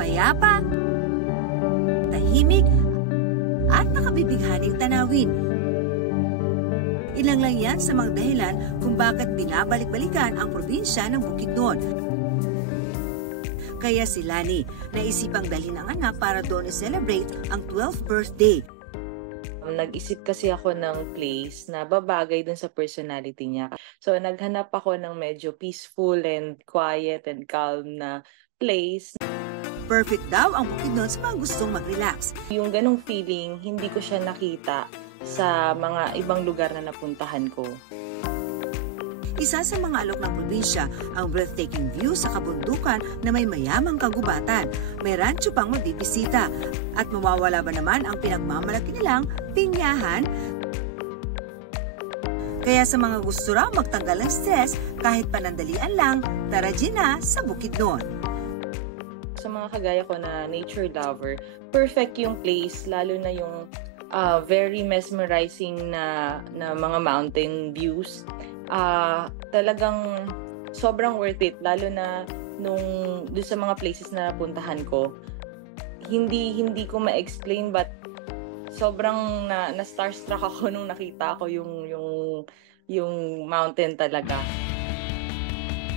Payapa, tahimik, at nakabibighaning tanawin. Ilang lang yan sa mga dahilan kung bakit binabalik-balikan ang probinsya ng Bukidnon. Kaya si Lani, naisipang dalhin ang anak para doon i-celebrate ang 12th birthday. Nag-isip kasi ako ng place na babagay dun sa personality niya. So naghanap ako ng medyo peaceful and quiet and calm na place. Perfect daw ang Bukidnon sa mga gustong mag-relax. Yung ganong feeling, hindi ko siya nakita sa mga ibang lugar na napuntahan ko. Isa sa mga alok ng probinsya ang breathtaking view sa kabundukan na may mayamang kagubatan. May rancho pang mabibisita. At mawawala ba naman ang pinagmamalaki nilang pinyahan? Kaya sa mga gusto raw magtanggal ng stress kahit panandalian lang, tara na sa Bukidnon. Sa mga kagaya ko na nature lover, perfect yung place, lalo na yung very mesmerizing na mga mountain views. Talagang sobrang worth it, lalo na doon sa mga places na napuntahan ko. Hindi ko ma-explain, but sobrang na starstruck ako nung nakita ko yung mountain talaga.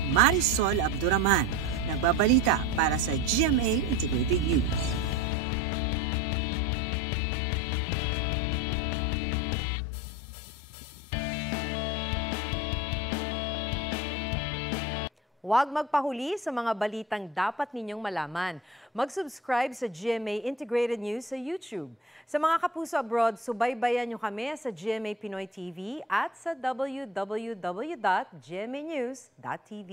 Marisol Abduraman, nagbabalita para sa GMA Integrated News. Huwag magpahuli sa mga balitang dapat ninyong malaman. Mag-subscribe sa GMA Integrated News sa YouTube. Sa mga kapuso abroad, subaybayan nyo kami sa GMA Pinoy TV at sa www.gmanews.tv.